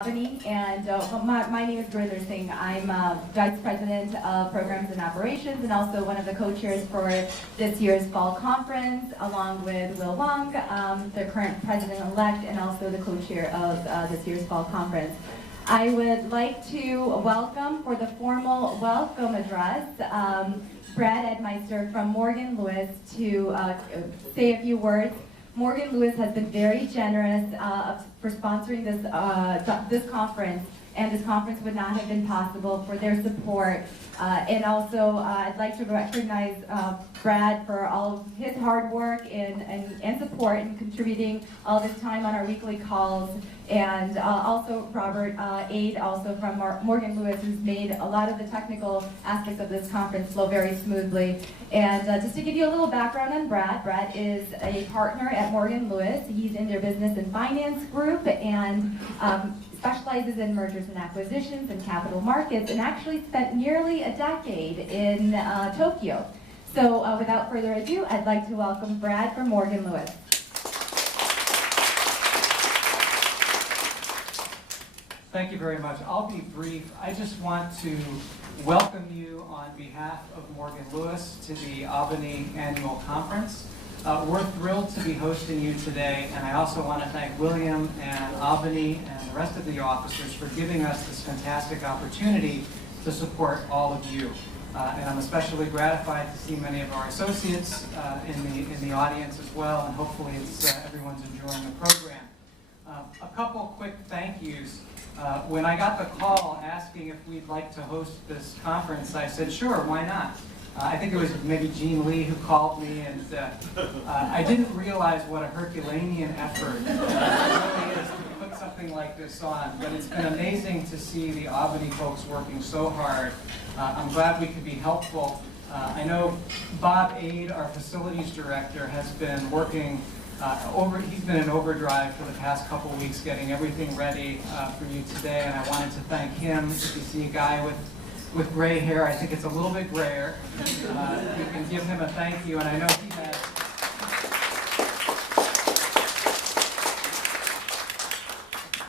Albany, and my name is Gurinder Singh. I'm Vice President of Programs and Operations and also one of the co-chairs for this year's Fall Conference, along with Will Wong, the current President-elect, and also the co-chair of this year's Fall Conference. I would like to welcome, for the formal welcome address, Brad Edmeister from Morgan Lewis to say a few words. Morgan Lewis has been very generous for sponsoring this conference, and this conference would not have been possible for their support. And also, I'd like to recognize Brad for all of his hard work and support in contributing all this time on our weekly calls. And also Robert Aid, also from Morgan Lewis, who's made a lot of the technical aspects of this conference flow very smoothly. And just to give you a little background on Brad, Brad is a partner at Morgan Lewis. He's in their business and finance group and specializes in mergers and acquisitions and capital markets, and actually spent nearly a decade in Tokyo. So without further ado, I'd like to welcome Brad from Morgan Lewis. Thank you very much. I'll be brief. I just want to welcome you on behalf of Morgan Lewis to the Albany Annual Conference. We're thrilled to be hosting you today, and I also want to thank William and Albany and the rest of the officers for giving us this fantastic opportunity to support all of you. And I'm especially gratified to see many of our associates in the audience as well, and hopefully everyone's enjoying the program. A couple quick thank yous. When I got the call asking if we'd like to host this conference, I said, sure, why not? I think it was maybe Gene Lee who called me, and I didn't realize what a Herculean effort it really is to put something like this on. But it's been amazing to see the Albany folks working so hard. I'm glad we could be helpful. I know Bob Aid, our facilities director, has been working he's been in overdrive for the past couple weeks getting everything ready for you today, and I wanted to thank him. If you see a guy with gray hair, I think it's a little bit grayer. You can give him a thank you, and I know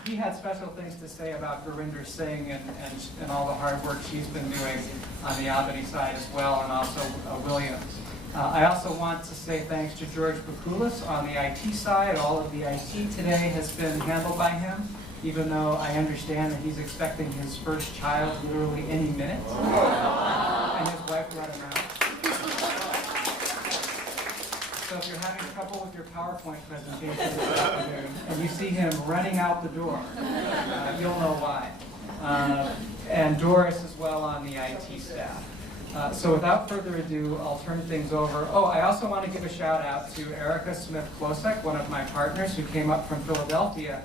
he had special things to say about Gurinder Singh and all the hard work she's been doing on the Albany side as well, and also Williams. I also want to say thanks to George Bakulis on the IT side. All of the IT today has been handled by him, even though I understand that he's expecting his first child literally any minute. And his wife let him out. So if you're having trouble with your PowerPoint presentation this afternoon, and you see him running out the door, you'll know why. And Doris as well on the IT staff. So without further ado, I'll turn things over. Oh, I also want to give a shout out to Erica Smith-Klosek, one of my partners who came up from Philadelphia.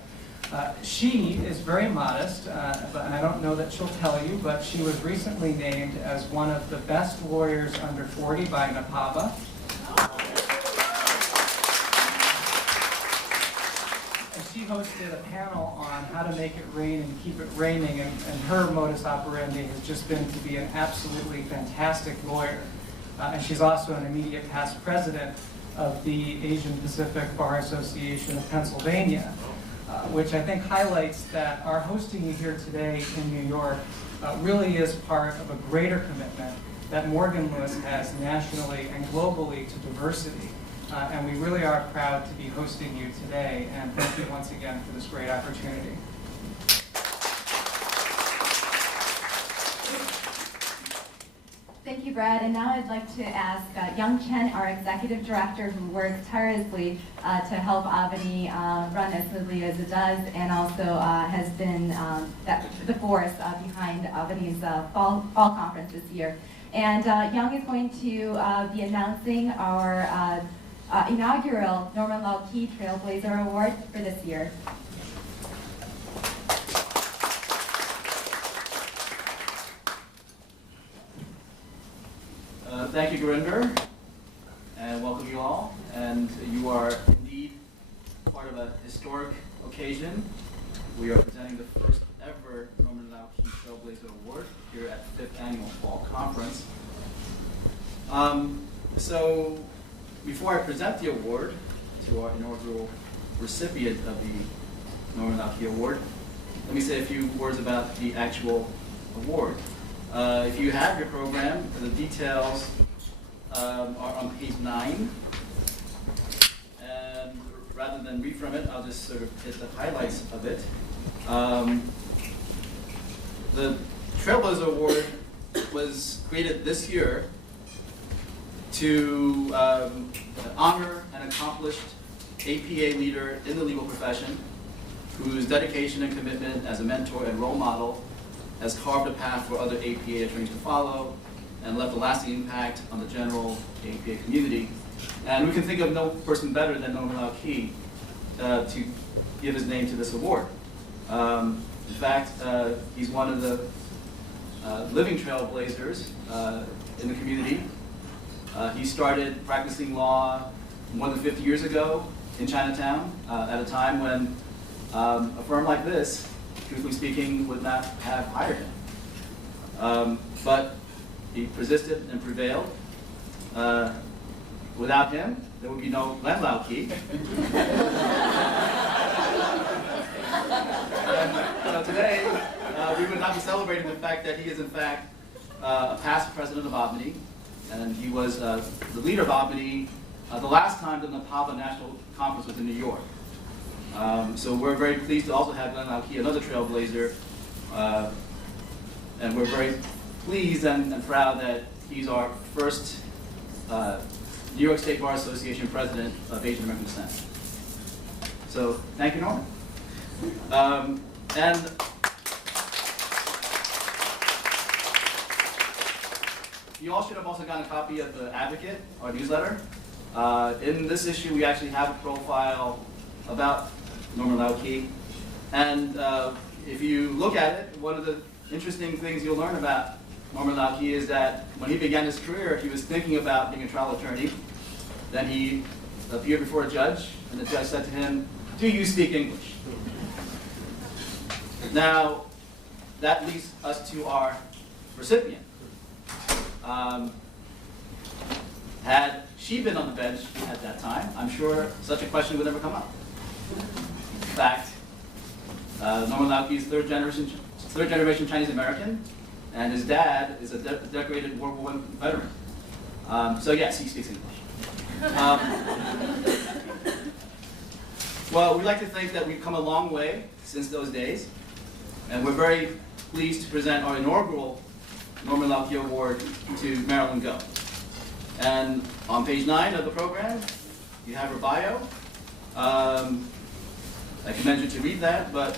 She is very modest, and I don't know that she'll tell you, but she was recently named as one of the best lawyers under 40 by NAPABA. She hosted a panel on how to make it rain and keep it raining, and her modus operandi has just been to be an absolutely fantastic lawyer. And she's also an immediate past president of the Asian Pacific Bar Association of Pennsylvania, which I think highlights that our hosting you here today in New York really is part of a greater commitment that Morgan Lewis has nationally and globally to diversity. And we really are proud to be hosting you today, and thank you once again for this great opportunity. Thank you, Brad. And now I'd like to ask Young Chen, our executive director, who works tirelessly to help Albany run as smoothly as it does, and also has been the force behind Albany's fall conference this year. And Young is going to be announcing our inaugural Norman Lau Key Trailblazer Award for this year. Thank you, Gurinder, and welcome you all. And you are indeed part of a historic occasion. We are presenting the first ever Norman Lau Key Trailblazer Award here at the 5th Annual Fall Conference. So before I present the award to our inaugural recipient of the Norman Lau Key Award, let me say a few words about the actual award. If you have your program, the details are on page 9. And rather than read from it, I'll just sort of hit the highlights of it. The Trailblazer Award was created this year to honor an accomplished APA leader in the legal profession whose dedication and commitment as a mentor and role model has carved a path for other APA attorneys to follow and left a lasting impact on the general APA community. And we can think of no person better than Norman Lau Ki to give his name to this award. In fact, he's one of the living trailblazers in the community. He started practicing law more than 50 years ago in Chinatown at a time when a firm like this, truthfully speaking, would not have hired him. But he persisted and prevailed. Without him, there would be no Len Lau Ki. So today, we would not be celebrating the fact that he is in fact a past president of Albany, and he was the leader of Albany the last time the NAPAVA National Conference was in New York. So we're very pleased to also have Len Lau Ki, another trailblazer, and we're very pleased and proud that he's our first New York State Bar Association president of Asian American descent. So thank you, Norman. And you all should have also gotten a copy of the Advocate, our newsletter. In this issue, we actually have a profile about Norman Lau Ki. And if you look at it, one of the interesting things you'll learn about Norman Lau Ki is that when he began his career, he was thinking about being a trial attorney. Then he appeared before a judge, and the judge said to him, "Do you speak English?" Now, that leads us to our recipient. Had she been on the bench at that time, I'm sure such a question would never come up. In fact, Norman Lau Ki is third generation Chinese American, and his dad is a decorated World War I veteran. So yes, he speaks English. Well, we'd like to think that we've come a long way since those days, and we're very pleased to present our inaugural Norman Lau Ki Award to Marilyn Go. And on page 9 of the program, you have her bio. I commend you to read that, but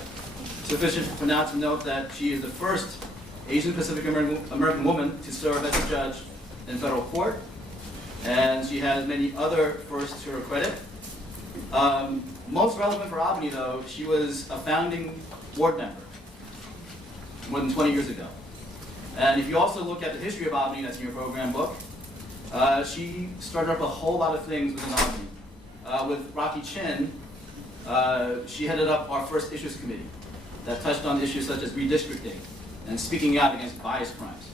sufficient for now to note that she is the first Asian Pacific American woman to serve as a judge in federal court, and she has many other firsts to her credit. Most relevant for Albany, though, she was a founding board member more than 20 years ago. And if you also look at the history of Albany that's in your program book, she started up a whole lot of things within Albany. With Rocky Chin, she headed up our first issues committee that touched on issues such as redistricting and speaking out against bias crimes.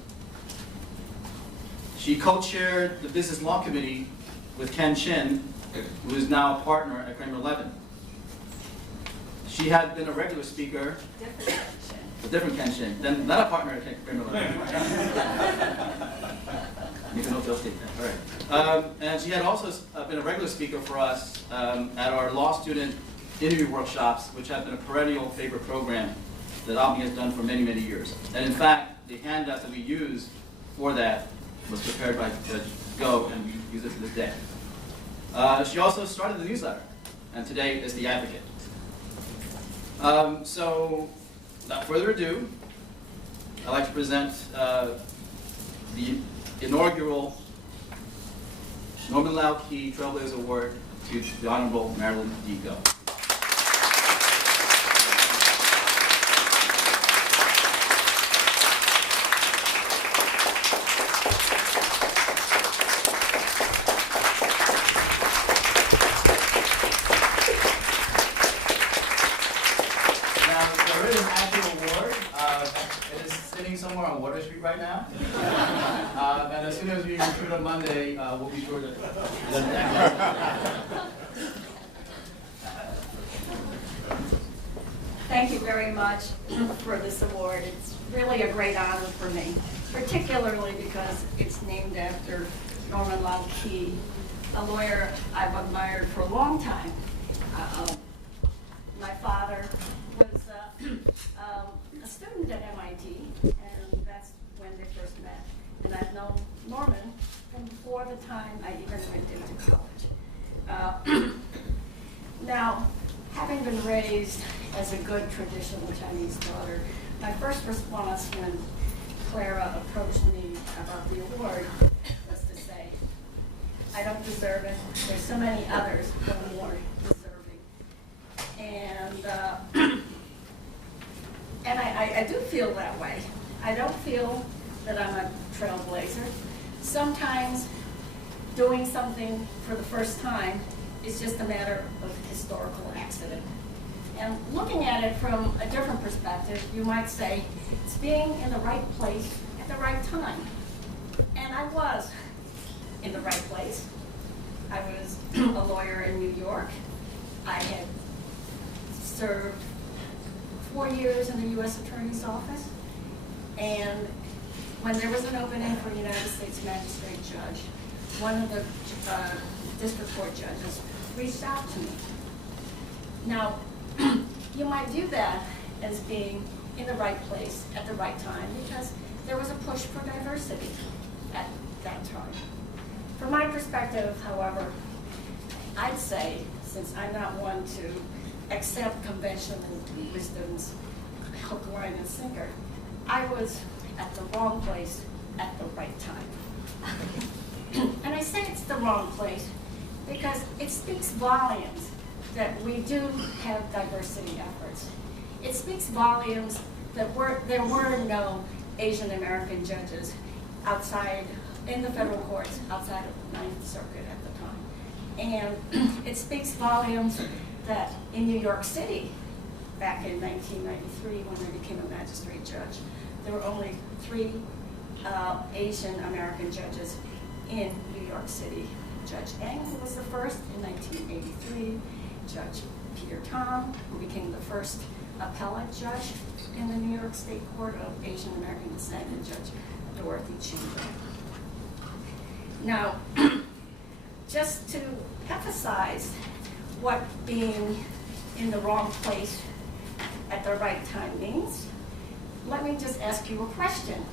She co-chaired the business law committee with Ken Chin, who is now a partner at Kramer Levin. She had been a regular speaker. A different Ken Chin, then not a partner at Kramer Levin. You can hotel state that. All right. And she had also been a regular speaker for us at our law student interview workshops, which have been a perennial favorite program that Albany has done for many, many years. And in fact, the handouts that we use for that was prepared by Judge Go, and we use it to this day. She also started the newsletter, and today is the Advocate. So, without further ado, I'd like to present the inaugural Norman Lau Ki Trailblazer Award to the Honorable Marilyn D. Go. Somewhere on Water Street right now. And as soon as we retrieve it on Monday, we'll be sure to present that. Thank you very much for this award. It's really a great honor for me, particularly because it's named after Norman Lau Key, a lawyer I've admired for a long time. My father was a student at MIT, and that's when they first met. And I've known Norman from before the time I even went into college. Now, having been raised as a good traditional Chinese daughter, my first response when Clara approached me about the award was to say, I don't deserve it. There's so many others who are more deserving. And I do feel that way. I don't feel that I'm a trailblazer. Sometimes doing something for the first time is just a matter of historical accident. And looking at it from a different perspective, you might say it's being in the right place at the right time. And I was in the right place. I was a lawyer in New York. I had served 4 years in the U.S. Attorney's Office. And when there was an opening for a United States Magistrate Judge, one of the district court judges reached out to me. Now, you might view that as being in the right place at the right time because there was a push for diversity at that time. From my perspective, however, I'd say, since I'm not one to accept conventional wisdom's hook, line, and sinker, I was at the wrong place at the right time. And I say it's the wrong place because it speaks volumes that we do have diversity efforts. It speaks volumes that there were no Asian American judges outside, in the federal courts, outside of the Ninth Circuit at the time. And it speaks volumes that in New York City, back in 1993 when I became a magistrate judge, there were only 3 Asian American judges in New York City. Judge Eng, who was the first in 1983, Judge Peter Tom, who became the first appellate judge in the New York State Court of Asian American Descent, and Judge Dorothy Chamber. Now, just to emphasize what being in the wrong place at the right time means, let me just ask you a question.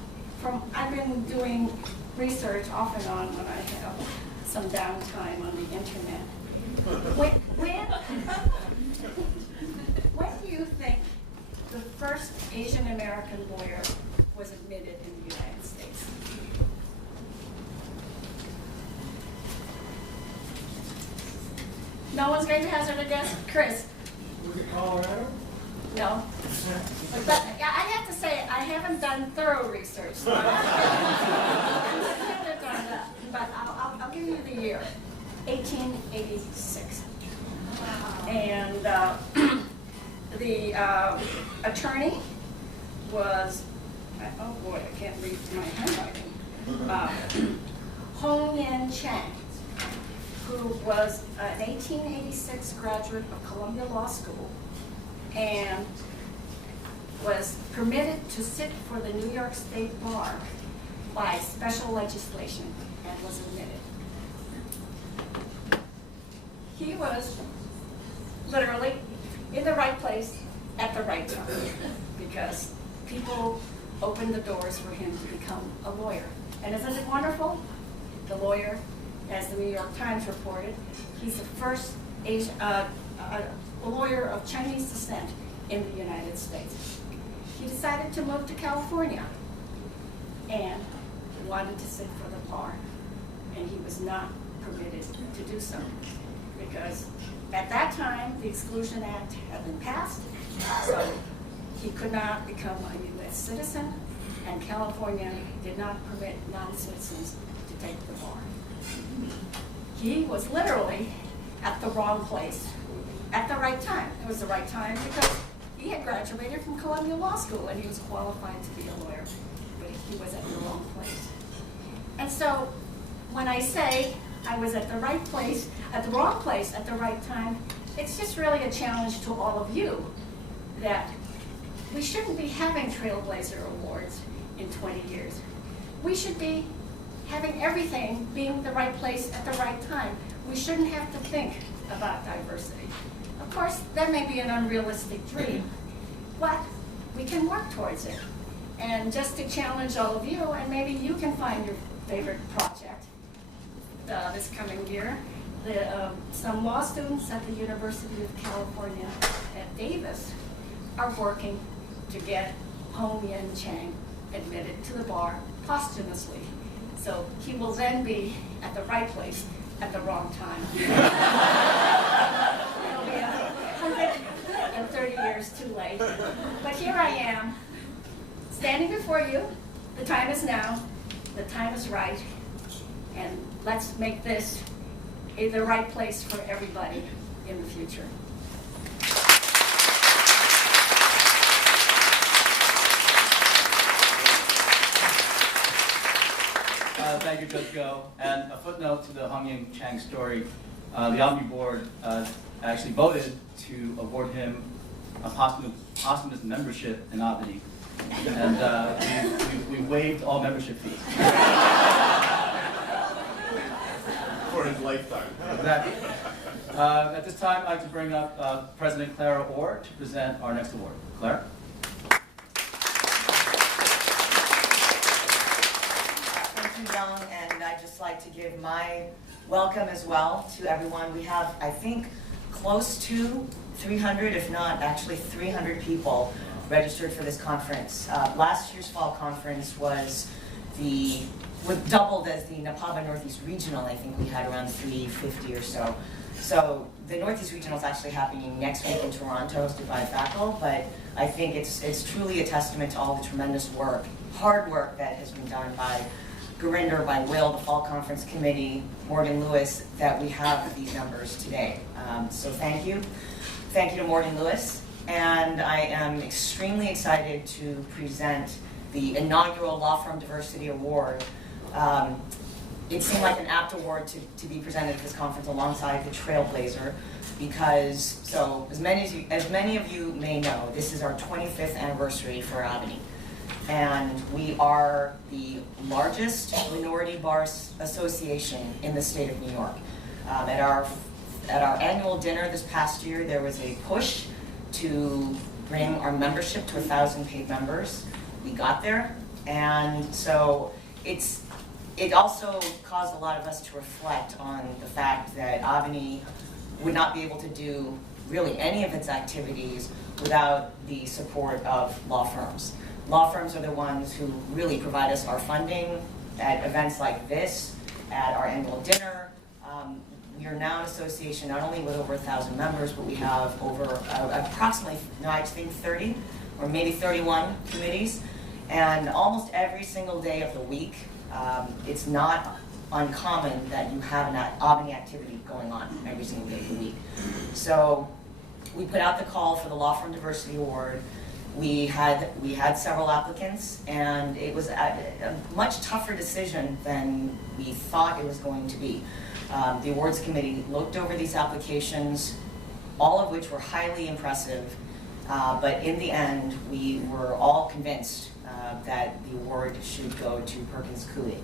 I've been doing research off and on when I have some downtime on the internet. When do you think the first Asian American lawyer was admitted in the United States? No one's going to hazard a guess? Chris? Was it Colorado? No. But I have to say, I haven't done thorough research. So I haven't done that. But I'll give you the year, 1886. And the attorney was, oh boy, I can't read my handwriting, Hong Yan Chang, who was an 1886 graduate of Columbia Law School and was permitted to sit for the New York State Bar by special legislation and was admitted. He was literally in the right place at the right time because people opened the doors for him to become a lawyer. And isn't it wonderful? The lawyer, as the New York Times reported, he's the first lawyer of Chinese descent in the United States. He decided to move to California and wanted to sit for the bar, and he was not permitted to do so because at that time the Exclusion Act had been passed, so he could not become a U.S. citizen, and California did not permit non-citizens to take the bar. He was literally at the wrong place at the right time. It was the right time because he had graduated from Columbia Law School and he was qualified to be a lawyer, but he was at the wrong place. And so when I say I was at the right place, at the wrong place at the right time, it's just really a challenge to all of you that we shouldn't be having Trailblazer Awards in 20 years. We should be having everything being the right place at the right time. We shouldn't have to think about diversity. Of course, that may be an unrealistic dream, but we can work towards it. And just to challenge all of you, and maybe you can find your favorite project this coming year. Some law students at the University of California at Davis are working to get Hong Yen Chang admitted to the bar posthumously. So he will then be at the right place at the wrong time. It'll be 130 years too late. But here I am, standing before you. The time is now. The time is right. And let's make this the right place for everybody in the future. Thank you, Judge Go. And a footnote to the Hong Yen Chang story. The Albany Board actually voted to award him a posthumous membership in Albany. And we waived all membership fees. For his lifetime. Exactly. At this time, I'd like to bring up President Clara Orr to present our next award. Clara? Thank you, Young, and I'd just like to give my welcome as well to everyone. We have, I think, close to 300, if not actually 300 people registered for this conference. Last year's fall conference was doubled as the Napaba Northeast Regional. I think we had around 350 or so. So the Northeast Regional is actually happening next week in Toronto, hosted by FACL, but I think it's truly a testament to all the tremendous work, hard work that has been done by Gurinder, by Will, the Fall Conference Committee, Morgan Lewis, that we have these numbers today. So thank you. Thank you to Morgan Lewis. And I am extremely excited to present the inaugural Law Firm Diversity Award. It seemed like an apt award to be presented at this conference alongside the Trailblazer because, so as many of you may know, this is our 25th anniversary for Albany. And we are the largest minority bar association in the state of New York. At our annual dinner this past year, there was a push to bring our membership to 1,000 paid members. We got there, and so it also caused a lot of us to reflect on the fact that Albany would not be able to do really any of its activities without the support of law firms. Law firms are the ones who really provide us our funding at events like this, at our annual dinner. We are now an association not only with over 1,000 members, but we have over approximately, no, I think 30 or maybe 31 committees. And almost every single day of the week, it's not uncommon that you have an Albany activity going on every single day of the week. So we put out the call for the Law Firm Diversity Award. We had several applicants, and it was a much tougher decision than we thought it was going to be. The awards committee looked over these applications, all of which were highly impressive, but in the end, we were all convinced that the award should go to Perkins Coie.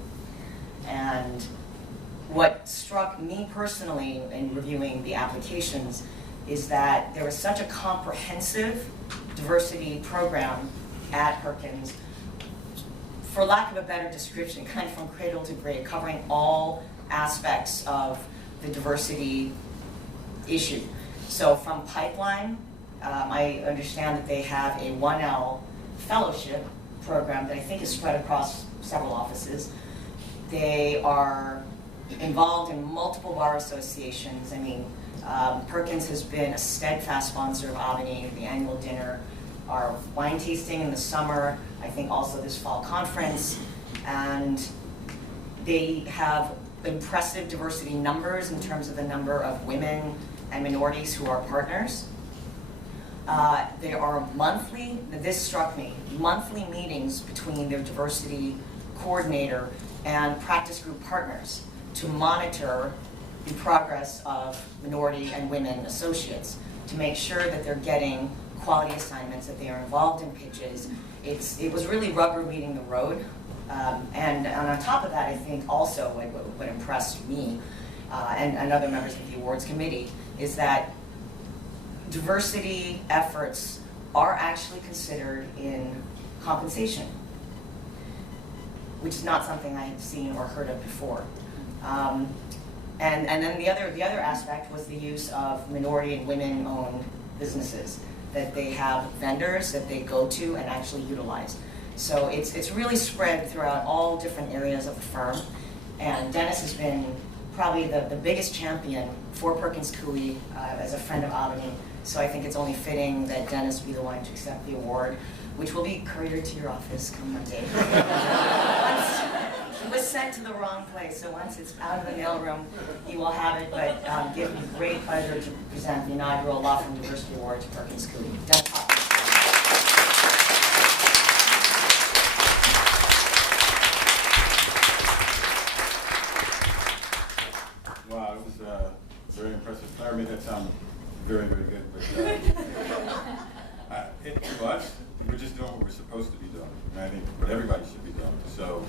And what struck me personally in reviewing the applications is that there was such a comprehensive diversity program at Perkins, for lack of a better description, kind of from cradle to grave, covering all aspects of the diversity issue. So from pipeline, I understand that they have a 1L fellowship program that I think is spread across several offices. They are involved in multiple bar associations. I mean, Perkins has been a steadfast sponsor of Albany, the annual dinner, our wine tasting in the summer, I think also this fall conference, and they have impressive diversity numbers in terms of the number of women and minorities who are partners. There are monthly, this struck me, monthly meetings between their diversity coordinator and practice group partners to monitor the progress of minority and women associates, to make sure that they're getting quality assignments, that they are involved in pitches. It was really rubber meeting the road. And on top of that, I think also what impressed me and other members of the awards committee is that diversity efforts are actually considered in compensation, which is not something I had seen or heard of before. And then the other aspect was the use of minority and women-owned businesses, that they have vendors that they go to and actually utilize. So it's really spread throughout all different areas of the firm. And Dennis has been probably the biggest champion for Perkins Coie as a friend of Albany. So I think it's only fitting that Dennis be the one to accept the award, which will be couriered to your office come Monday. It was sent to the wrong place, so once it's out of the mailroom, you will have it. But give me great pleasure to present the inaugural Law Firm Diversity Award to Perkins Coie. Dennis Hopkins. Wow, it was very impressive. Clara made that sound very, very good. But to us, we're just doing what we're supposed to be doing, and I think what everybody should be doing. So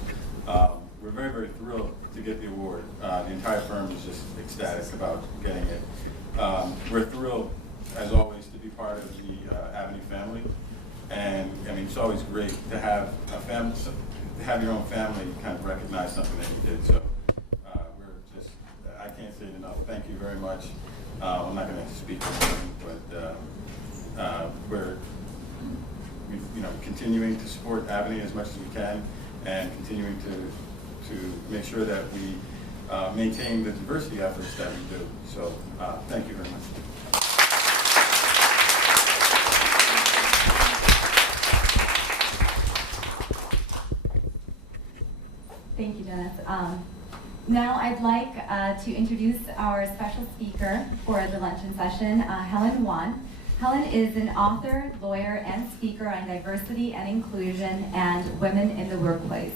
we're very, very thrilled to get the award. The entire firm is just ecstatic about getting it. We're thrilled, as always, to be part of the Albany family. And I mean, it's always great to have a family, to have your own family kind of recognize something that you did. So I can't say it enough. Thank you very much. I'm not going to speak for them, but we're continuing to support Albany as much as we can, and continuing to make sure that we maintain the diversity efforts that we do. So thank you very much. Thank you, Dennis. Now I'd like to introduce our special speaker for the luncheon session, Helen Wan. Helen is an author, lawyer, and speaker on diversity and inclusion and women in the workplace.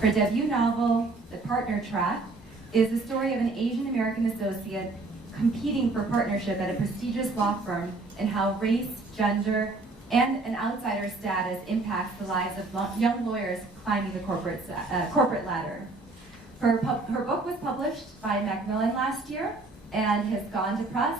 Her debut novel, The Partner Track, is the story of an Asian American associate competing for partnership at a prestigious law firm and how race, gender, and an outsider status impacts the lives of young lawyers climbing the corporate ladder. Her book was published by Macmillan last year and has gone to press,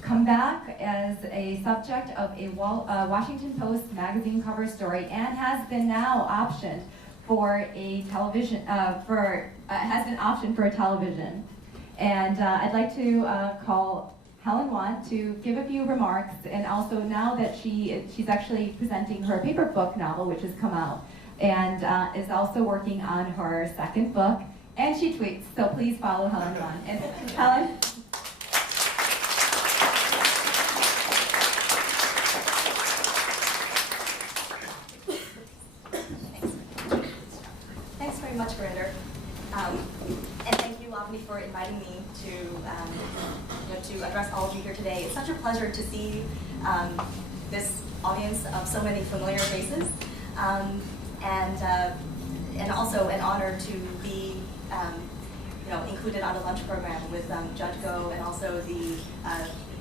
come back as a subject of a Washington Post magazine cover story, and has been now optioned for a television, has been optioned for a television. And I'd like to call Helen Wan to give a few remarks, and also now that she's actually presenting her paper book novel, which has come out, and is also working on her second book. And she tweets, so please follow Helen Wan. And Helen? Thanks very much, Grinder. And thank you, Albany, for inviting me to address all of you here today. It's such a pleasure to see this audience of so many familiar faces, and also an honor to be included on a lunch program with Judge Go, and also the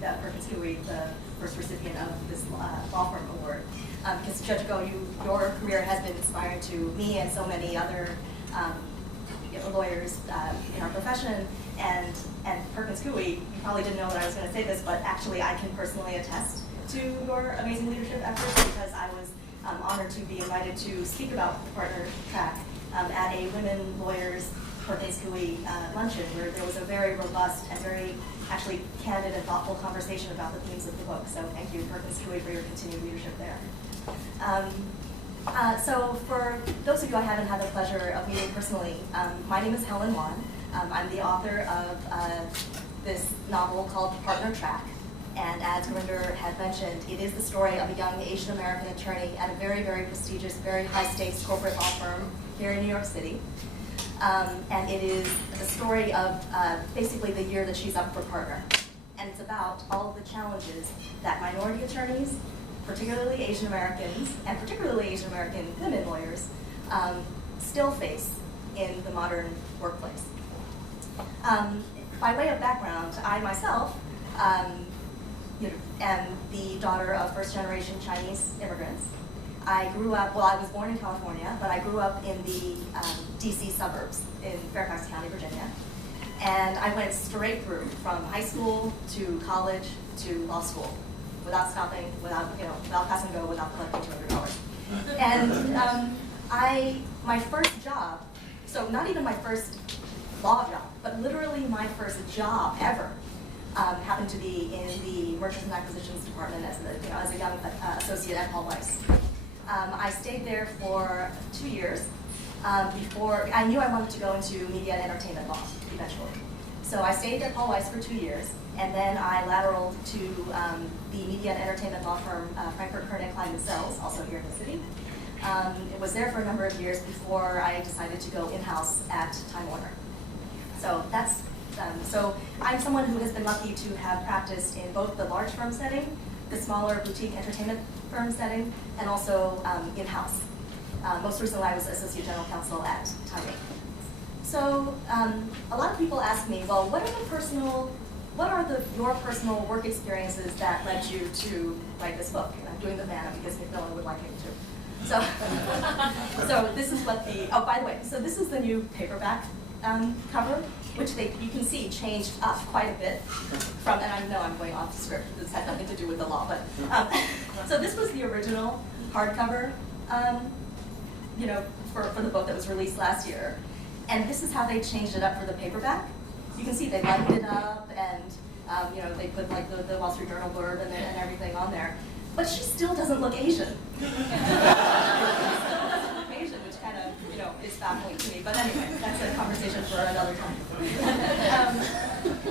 Perkins Coie, the first recipient of this law firm award. Because Judge Go, your career has been inspiring to me and so many other lawyers in our profession, and Perkins Coie. You probably didn't know that I was going to say this, but actually I can personally attest to your amazing leadership efforts, because I was honored to be invited to speak about the Partner Track at a women lawyers Perkins Coie luncheon, where there was a very robust and very actually candid and thoughtful conversation about the themes of the book. So thank you, Perkins Coie, for your continued leadership there. So for those of you I haven't had the pleasure of meeting personally, my name is Helen Wan. I'm the author of this novel called Partner Track. And as Grinder had mentioned, it is the story of a young Asian American attorney at a very, very prestigious, very high stakes corporate law firm here in New York City. And it is the story of basically the year that she's up for partner. And it's about all of the challenges that minority attorneys, particularly Asian Americans, and particularly Asian American women lawyers, still face in the modern workplace. By way of background, I myself am the daughter of first-generation Chinese immigrants. I grew up, well, I was born in California, but I grew up in the DC suburbs in Fairfax County, Virginia. And I went straight through from high school to college to law school without stopping, without pass and go, without collecting $200. And my first job, so not even my first law job, but literally my first job ever, happened to be in the Mergers and Acquisitions Department as a young associate at Paul Weiss. I stayed there for 2 years before I knew I wanted to go into media and entertainment law eventually. So I stayed at Paul Weiss for 2 years, and then I lateraled to the media and entertainment law firm Frankfurt, Koenig, Klein & Sells, also here in the city. It was there for a number of years before I decided to go in-house at Time Warner. So that's so I'm someone who has been lucky to have practiced in both the large firm setting, the smaller boutique entertainment firm setting, and also in-house. Most recently, I was Associate General Counsel at Time Inc. So a lot of people ask me, well, what are your personal work experiences that led you to write this book? And I'm doing the man because Macmillan would like me to. So this is what oh, by the way, so this is the new paperback cover, which you can see changed up quite a bit from, and I know I'm going off the script, this had nothing to do with the law, but, so this was the original hardcover, for the book that was released last year. And this is how they changed it up for the paperback. You can see they lightened it up, and they put like the Wall Street Journal blurb and everything on there. But she still doesn't look Asian. She still doesn't look Asian, which kind of is baffling to me. But anyway, that's a conversation for another time.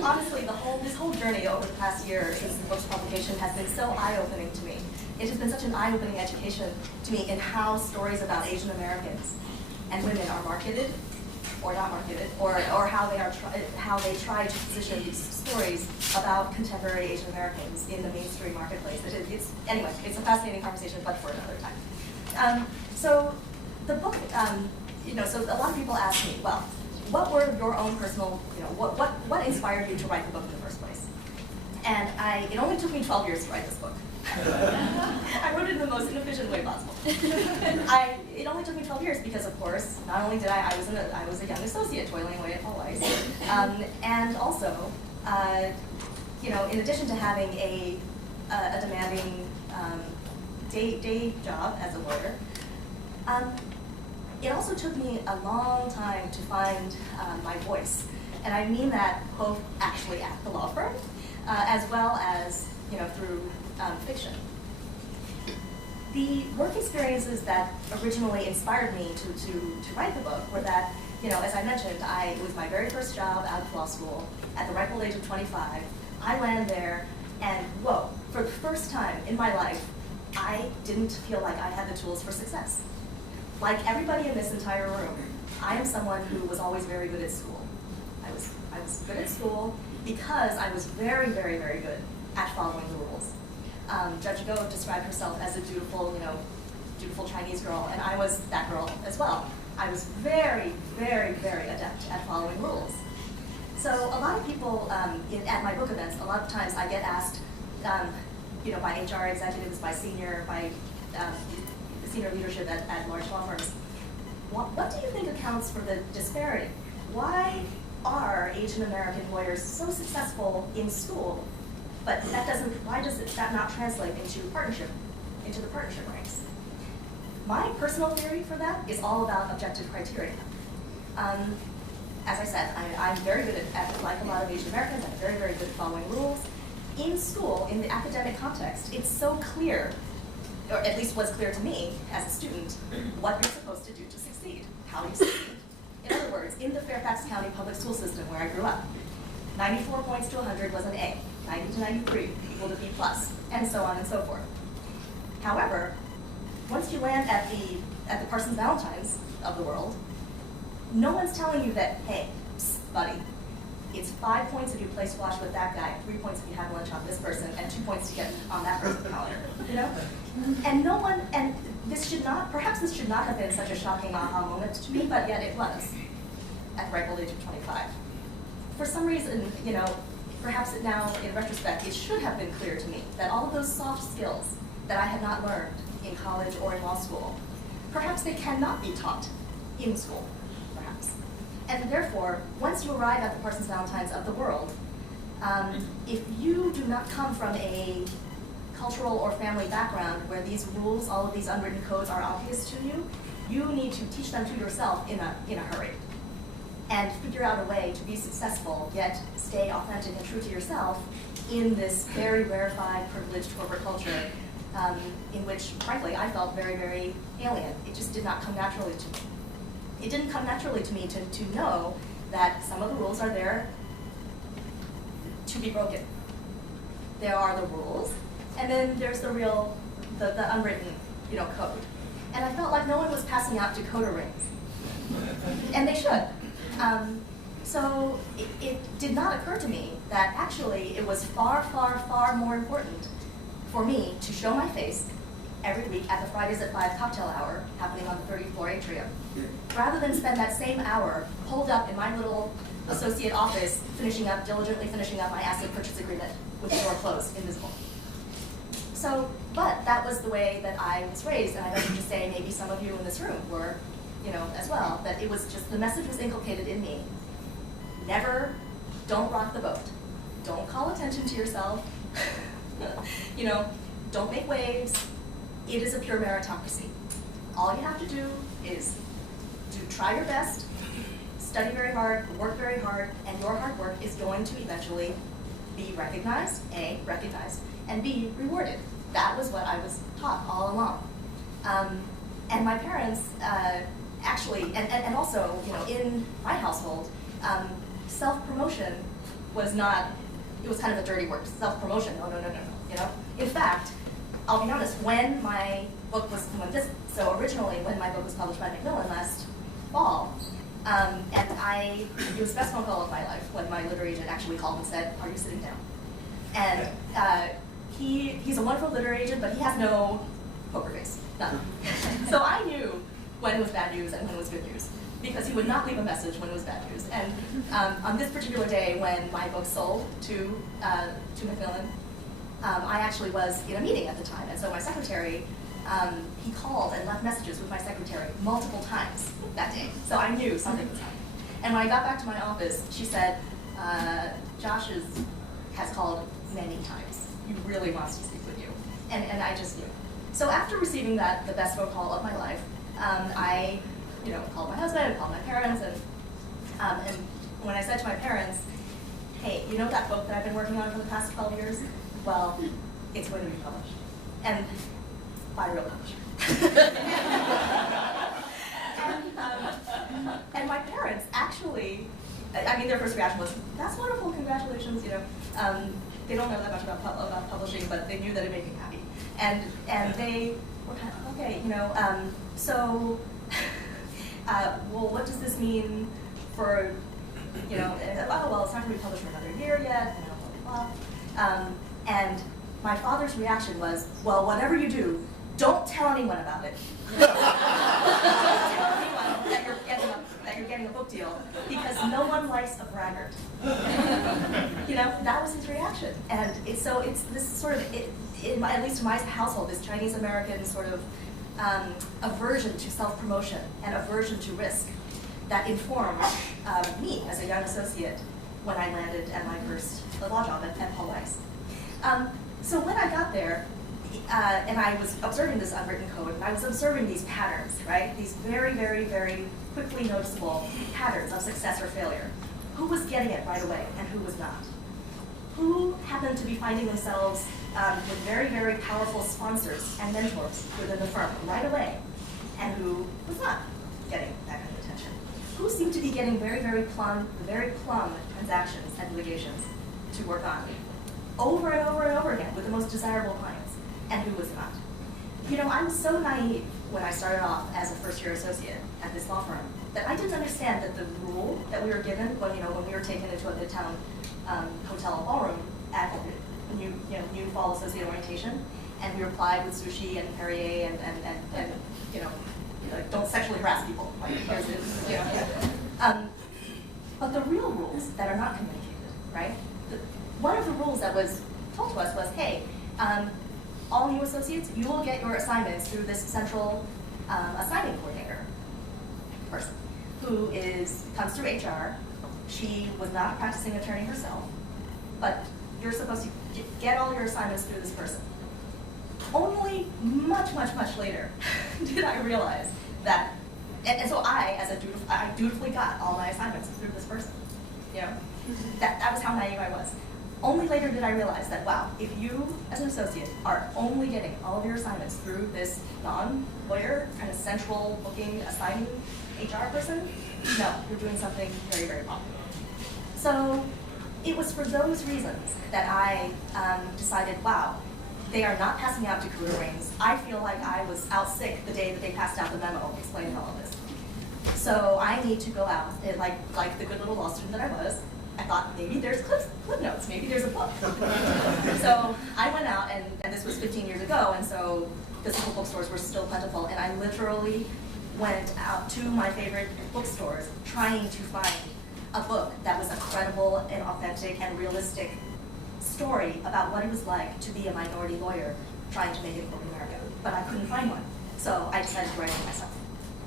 Honestly, this whole journey over the past year since the book's publication has been so eye-opening to me. It has been such an eye-opening education to me in how stories about Asian Americans and women are marketed or not marketed, or how they try to position these stories about contemporary Asian Americans in the mainstream marketplace. Anyway, it's a fascinating conversation, but for another time. So the book, so a lot of people ask me, well, what were your own personal, what inspired you to write the book in the first place? And it only took me 12 years to write this book. I wrote it in the most inefficient way possible. It only took me 12 years because, of course, not only did I was a young associate toiling away at Paul Weiss, and also, in addition to having a demanding day job as a lawyer, it also took me a long time to find my voice, and I mean that both actually at the law firm, as well as through fiction. The work experiences that originally inspired me to write the book were that, as I mentioned, it was my very first job out of law school at the ripe old age of 25. I landed there, and whoa, for the first time in my life, I didn't feel like I had the tools for success. Like everybody in this entire room, I am someone who was always very good at school. I was good at school because I was very, very, very good at following the rules. Judge Go described herself as a dutiful Chinese girl, and I was that girl as well. I was very, very, very adept at following rules. So a lot of people at my book events, a lot of times I get asked, by HR executives, by senior leadership at large law firms, what do you think accounts for the disparity? Why are Asian American lawyers so successful in school, but why does that not translate into the partnership ranks? My personal theory for that is all about objective criteria. As I said, I'm very good at, like a lot of Asian Americans, I'm very, very good at following rules. In school, in the academic context, it's so clear, or at least was clear to me as a student, what you're supposed to do to succeed, how you succeed. In other words, in the Fairfax County public school system where I grew up, 94 points to 100 was an A, 90 to 93 equal to B+, and so on and so forth. However, once you land at the Parsons Valentines of the world, no one's telling you that, hey, psst, buddy, it's 5 points if you play squash with that guy, 3 points if you have lunch on this person, and 2 points to get on that person's calendar, And perhaps this should not have been such a shocking aha moment to me, but yet it was at the ripe old age of 25. For some reason, perhaps now, in retrospect, it should have been clear to me that all of those soft skills that I had not learned in college or in law school, perhaps they cannot be taught in school, perhaps. And therefore, once you arrive at the Parsons Valentines of the world, if you do not come from a cultural or family background where these rules, all of these unwritten codes are obvious to you, you need to teach them to yourself in a hurry and figure out a way to be successful, yet stay authentic and true to yourself in this very rarefied, privileged corporate culture in which, frankly, I felt very, very alien. It just did not come naturally to me. It didn't come naturally to me to know that some of the rules are there to be broken. There are the rules, and then there's the real, the unwritten, code. And I felt like no one was passing out decoder rings. And they should. So it did not occur to me that actually it was far, far, far more important for me to show my face every week at the Fridays at 5 cocktail hour happening on the 30th floor atrium, rather than spend that same hour holed up in my little associate office diligently finishing up my asset purchase agreement with the door closed, invisible. So, but that was the way that I was raised, and I venture to say maybe some of you in this room were, as well, that it was just, the message was inculcated in me. Never, don't rock the boat. Don't call attention to yourself. Don't make waves. It is a pure meritocracy. All you have to do is try your best, study very hard, work very hard, and your hard work is going to eventually be recognized, A, and B, rewarded. That was what I was taught all along. And my parents actually, and also, in my household, self-promotion was not, it was kind of a dirty word. Self-promotion, no. In fact, I'll be honest, when my book was, originally when my book was published by Macmillan last fall, and it was the best phone call of my life when my literary agent actually called and said, "Are you sitting down?" And he's a wonderful literary agent, but he has no poker face, none. So I knew when it was bad news and when it was good news, because he would not leave a message when it was bad news. And on this particular day when my book sold to Macmillan, I actually was in a meeting at the time, and so my secretary, he called and left messages with my secretary multiple times that day, so I knew something was happening. And when I got back to my office, she said, Josh has called many times. He really wants to speak with you. And I just knew. So after receiving that, the best phone call of my life, I called my husband, called my parents, and when I said to my parents, hey, that book that I've been working on for the past 12 years? Well, it's going to be published. And by a real publisher. And my parents actually, their first reaction was, that's wonderful, congratulations, they don't know that much about publishing, but they knew that it made me happy. And they were kind of, okay, so, well, what does this mean for, oh, well, it's not going to be published for another year yet, blah, blah, blah. And my father's reaction was, well, whatever you do, don't tell anyone about it. Don't tell anyone that you're getting a book deal, because no one likes a braggart. That was his reaction. And it's this sort of, at least in my household, this Chinese American sort of aversion to self-promotion and aversion to risk that informed me as a young associate when I landed at my first law job at Paul Weiss. So when I got there, and I was observing this unwritten code, and I was observing these patterns, right? These very, very, very quickly noticeable patterns of success or failure. Who was getting it right away and who was not? Who happened to be finding themselves with very, very powerful sponsors and mentors within the firm right away, and who was not getting that kind of attention? Who seemed to be getting very, very plum transactions and litigations to work on over and over and over again with the most desirable clients, and who was not? I was so naive when I started off as a first-year associate at this law firm that I didn't understand that the rule that we were given when we were taken into a Midtown hotel and ballroom at new fall associate orientation, and we were plied with sushi and Perrier and don't sexually harass people. Like, here's this, but the real rules that are not communicated, right? one of the rules that was told to us was, hey, all new associates, you will get your assignments through this central assignment coordinator person who comes through HR. She was not a practicing attorney herself, but you're supposed to get all your assignments through this person. Only much, much, much later did I realize that, and so I dutifully got all my assignments through this person. You know, that was how naive I was. Only later did I realize that, wow, if you, as an associate, are only getting all of your assignments through this non-lawyer, kind of central looking assigning HR person, no, you're doing something very, very wrong. So it was for those reasons that I decided, wow, they are not passing out decoder rings. I feel like I was out sick the day that they passed out the memo explaining all of this. So I need to go out, and like the good little law student that I was, I thought maybe there's clip notes, maybe there's a book. So I went out, and this was 15 years ago, and so physical bookstores were still plentiful, and I literally went out to my favorite bookstores trying to find a book that was a credible and authentic and realistic story about what it was like to be a minority lawyer trying to make it in corporate America. But I couldn't find one, so I decided to write it myself.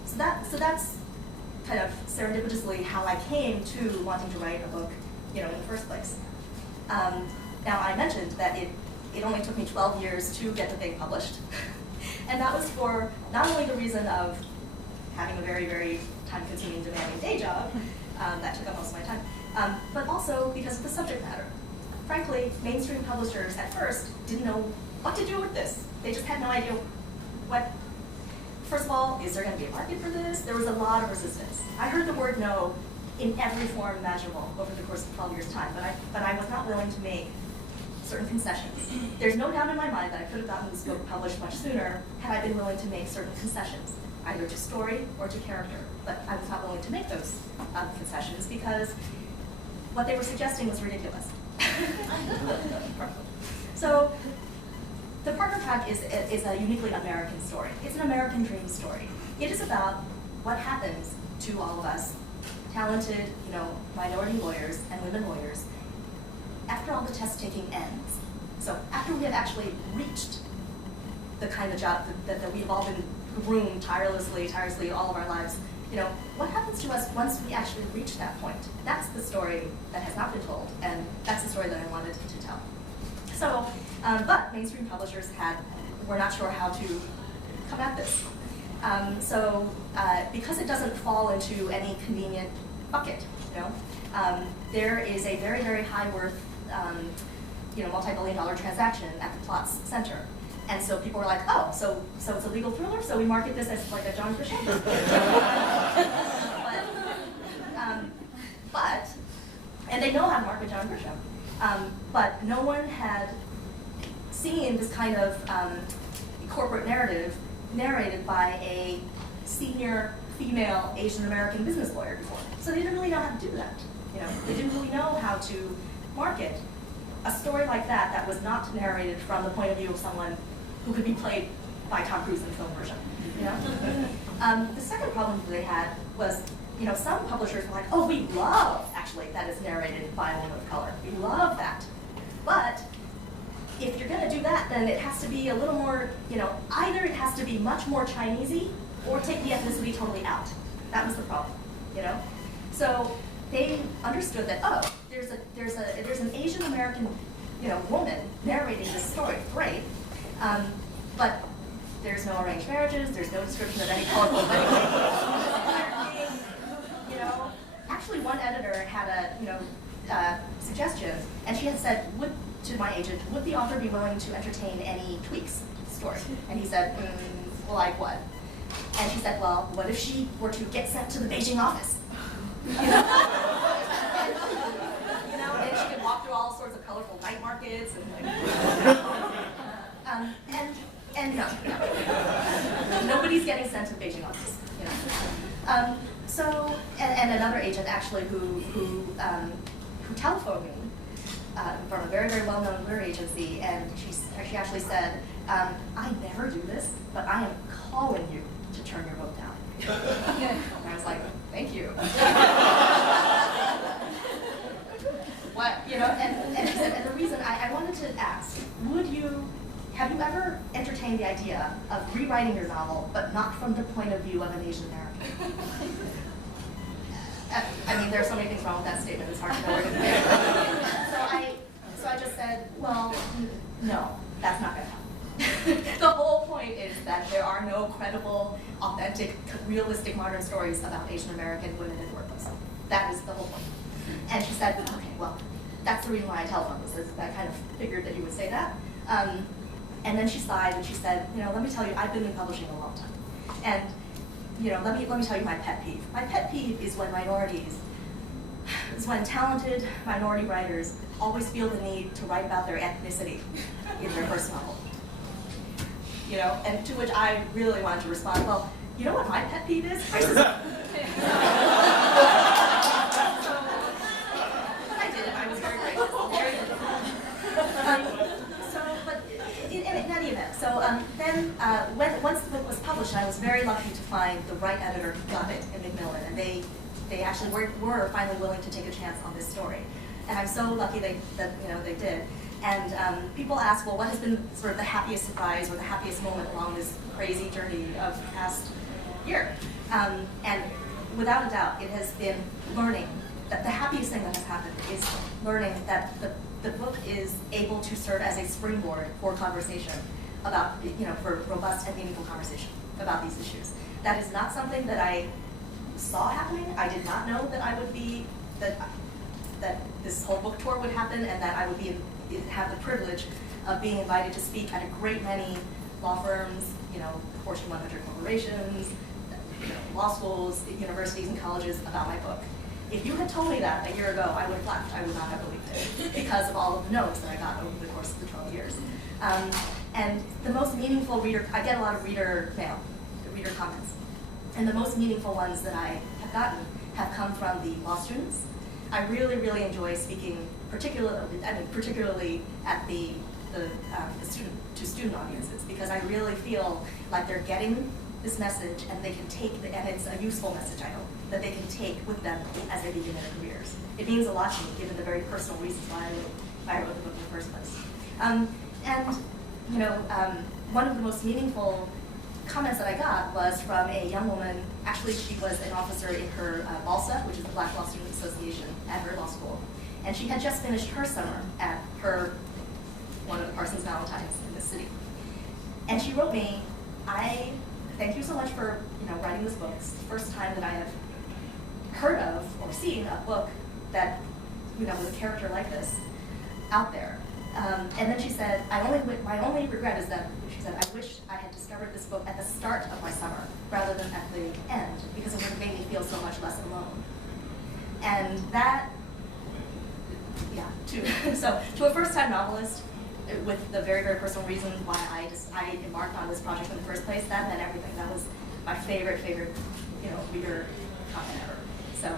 So that's kind of serendipitously how I came to wanting to write a book, in the first place. Now I mentioned that it only took me 12 years to get the thing published, and that was for not only the reason of having a very, very time-consuming, demanding day job that took up most of my time, but also because of the subject matter. Frankly, mainstream publishers at first didn't know what to do with this. They just had no idea what. First of all, is there going to be a market for this? There was a lot of resistance. I heard the word no in every form imaginable over the course of 12 years' time, but I was not willing to make certain concessions. There's no doubt in my mind that I could have gotten this book published much sooner had I been willing to make certain concessions, either to story or to character. But I was not willing to make those concessions because what they were suggesting was ridiculous. So The Partner Track is a uniquely American story. It's an American dream story. It is about what happens to all of us, talented, minority lawyers and women lawyers, after all the test taking ends. So after we have actually reached the kind of job that we've all been groomed tirelessly all of our lives, what happens to us once we actually reach that point? That's the story that has not been told, and that's the story that I wanted to tell. So, but mainstream publishers were not sure how to come at this. Because it doesn't fall into any convenient bucket, there is a very, very high worth, multi-billion-dollar transaction at the Plotz Center. And so people were like, oh, so it's a legal thriller, so we market this as like a John Grisham. And they know how to market John Grisham. But no one had seen this kind of corporate narrative narrated by a senior female Asian American business lawyer before. So they didn't really know how to do that. They didn't really know how to market a story like that was not narrated from the point of view of someone who could be played by Tom Cruise in the film version. The second problem that they had was, some publishers were like, oh, we love, actually, that it's narrated by a woman of color. We love that. But if you're going to do that, then it has to be a little more, either it has to be much more Chinesey or take the ethnicity totally out. That was the problem, So they understood that, oh, there's an Asian American, woman narrating this story. Great. But there's no arranged marriages, there's no description of any colorful wedding. Actually one editor had a suggestion, and she had said, to my agent, would the author be willing to entertain any tweaks to the story? And he said, well, like what? And she said, well, what if she were to get sent to the Beijing office? And she could walk through all sorts of colorful night markets and no. Nobody's getting sent to the Beijing office. And another agent actually who telephoned me from a very, very well-known lawyer agency, and she actually said, I never do this, but I am calling you to turn your vote down. And I was like, thank you. What, and she said, and the me the idea of rewriting your novel, but not from the point of view of an Asian American? I mean, there are so many things wrong with that statement, it's hard to know where to begin. So I just said, well, no, that's not going to happen. The whole point is that there are no credible, authentic, realistic modern stories about Asian American women in workplace. That is the whole point. And she said, okay, well, that's the reason why I telephoned this, is I kind of figured that you would say that. And then she sighed and she said, you know, let me tell you, I've been in publishing a long time. And, you know, let me tell you my pet peeve. My pet peeve is when talented minority writers always feel the need to write about their ethnicity in their first novel. You know, and to which I really wanted to respond, well, you know what my pet peeve is? Racism. But I did it, I was very gracious, very but in any event, once the book was published, I was very lucky to find the right editor who got it in Macmillan, and they actually were finally willing to take a chance on this story. And I'm so lucky that they did. And people ask, well, what has been sort of the happiest surprise or the happiest moment along this crazy journey of the past year? And without a doubt, it has been learning that the happiest thing that has happened is learning that the book is able to serve as a springboard for conversation about, for robust and meaningful conversation about these issues. That is not something that I saw happening. I did not know that I would be, that this whole book tour would happen and that I would have the privilege of being invited to speak at a great many law firms, Fortune 100 corporations, law schools, universities, and colleges about my book. If you had told me that a year ago, I would have laughed. I would not have believed it because of all of the notes that I got over the course of the 12 years. And the most meaningful I get a lot of reader mail, reader comments. And the most meaningful ones that I have gotten have come from the law students. I really, really enjoy speaking, particularly at the student audiences, because I really feel like they're getting this message and they can take and it's a useful message, I hope, that they can take with them as they begin their careers. It means a lot to me, given the very personal reasons why I wrote the book in the first place. One of the most meaningful comments that I got was from a young woman. Actually, she was an officer in her BALSA, which is the Black Law Student Association, at her law school. And she had just finished her summer at one of the Parsons Valentines in the city. And she wrote me, I thank you so much for writing this book. It's the first time that I have heard of or seen a book that, with a character like this out there. And then she said, my only regret is that, she said, I wish I had discovered this book at the start of my summer rather than at the end, because it would have made me feel so much less alone. And that, to a first-time novelist, with the very, very personal reason why I embarked on this project in the first place, that meant everything. That was my favorite, reader comment ever. So,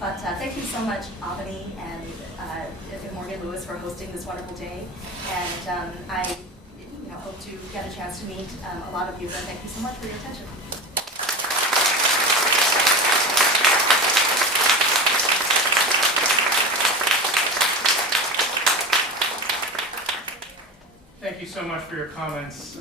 but thank you so much, Albany and Morgan Lewis, for hosting this wonderful day. And I hope to get a chance to meet a lot of you, and thank you so much for your attention. Thank you so much for your comments,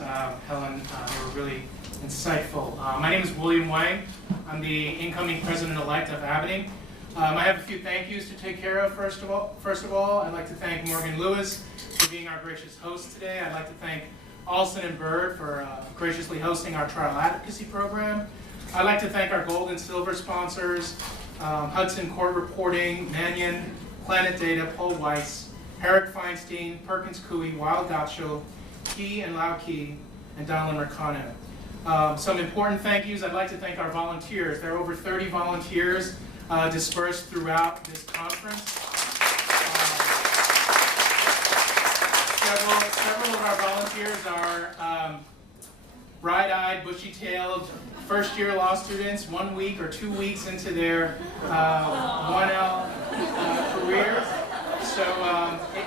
Helen. They were really insightful. My name is William Wang. I'm the incoming president-elect of Albany. I have a few thank yous to take care of. First of all, I'd like to thank Morgan Lewis for being our gracious host today. I'd like to thank Alston and Bird for graciously hosting our trial advocacy program. I'd like to thank our gold and silver sponsors, Hudson Court Reporting, Mannion, Planet Data, Paul Weiss, Herrick Feinstein, Perkins Coie, Weil Gottscho, Key and Lau Key, and Donald Mercano. Some important thank yous. I'd like to thank our volunteers. There are over 30 volunteers dispersed throughout this conference. Several of our volunteers are bright-eyed, bushy-tailed, first-year law students, 1 week or 2 weeks into their 1L careers. So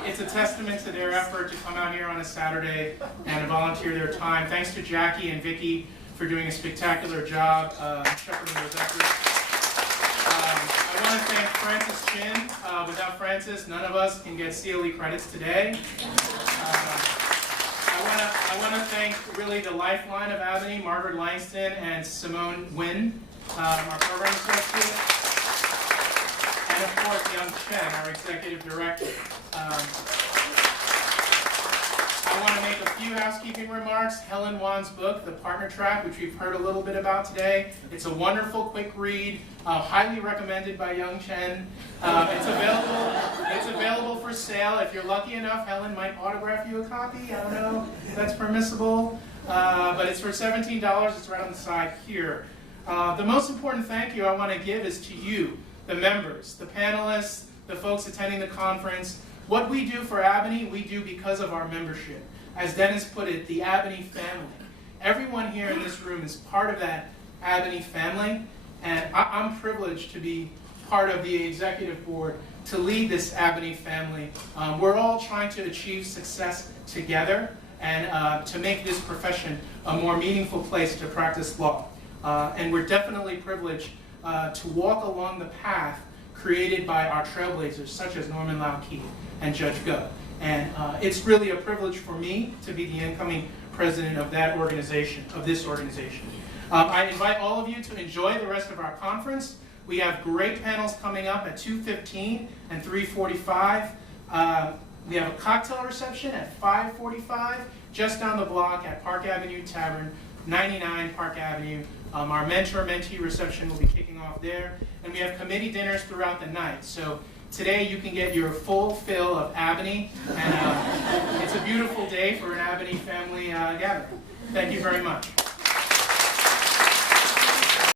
it's a testament to their effort to come out here on a Saturday and volunteer their time. Thanks to Jackie and Vicki for doing a spectacular job shepherding those efforts. I want to thank Francis Chin. Without Francis, none of us can get CLE credits today. I I want to thank really the lifeline of Albany, Margaret Langston and Simone Nguyen, our program associate, and of course Young Chen, our executive director. I want to make a few housekeeping remarks. Helen Wan's book, The Partner Track, which we've heard a little bit about today. It's a wonderful, quick read, highly recommended by Young Chen. It's available for sale. If you're lucky enough, Helen might autograph you a copy. I don't know if that's permissible. But it's for $17. It's right on the side here. The most important thank you I want to give is to you, the members, the panelists, the folks attending the conference. What we do for Albany, we do because of our membership. As Dennis put it, the Albany family. Everyone here in this room is part of that Albany family, and I'm privileged to be part of the executive board to lead this Albany family. We're all trying to achieve success together and to make this profession a more meaningful place to practice law. And we're definitely privileged to walk along the path created by our trailblazers such as Norman Lau Key and Judge Go. And it's really a privilege for me to be the incoming president of that organization, of this organization. I invite all of you to enjoy the rest of our conference. We have great panels coming up at 2:15 and 3:45. We have a cocktail reception at 5:45 just down the block at Park Avenue Tavern, 99 Park Avenue. Our mentor-mentee reception will be kicking off there. And we have committee dinners throughout the night. So today you can get your full fill of Albany. And it's a beautiful day for an Albany family gathering. Thank you very much.